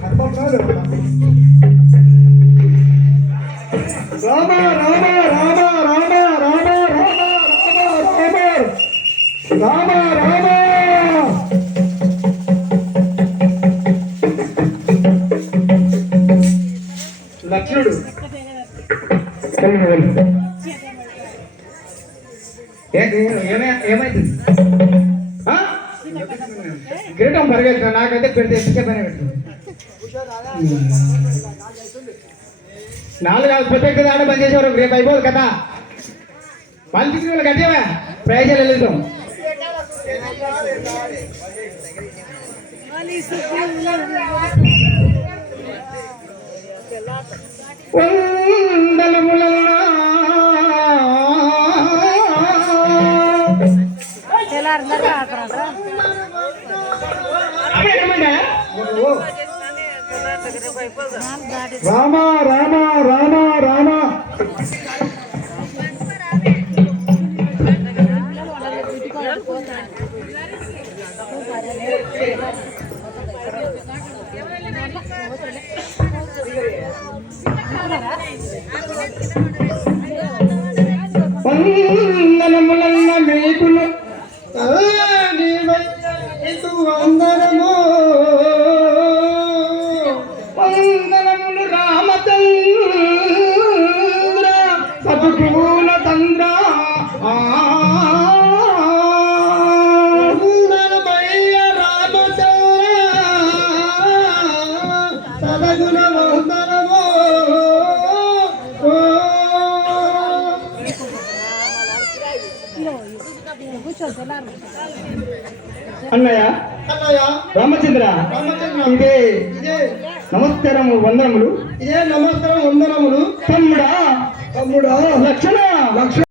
రామ రామ రామ రామ రామ రామ రామ లక్ష్మణుడు ఏమైంది కిరీటం పరిగెత్తున్నా నాకైతే పెడితే ఎక్కే పని పెట్టింది 4 ప్రత్యేక దాంట్లో పనిచేసేవారు రేపు అయిపోదు కదా వాళ్ళకి కట్టేవా ప్రయోజనాలు వెళ్తాం రామ రామ రామ రామ వందనములన్న మేకులు వందనము వందనములు రామచంద్ర సతుల తంద్ర వందనమయ్య రామచంద్ర సదగుణ వందనము అన్నయ్య రామచంద్ర ఇదే నమస్కారము వందనములు తమ్ముడా లక్షణ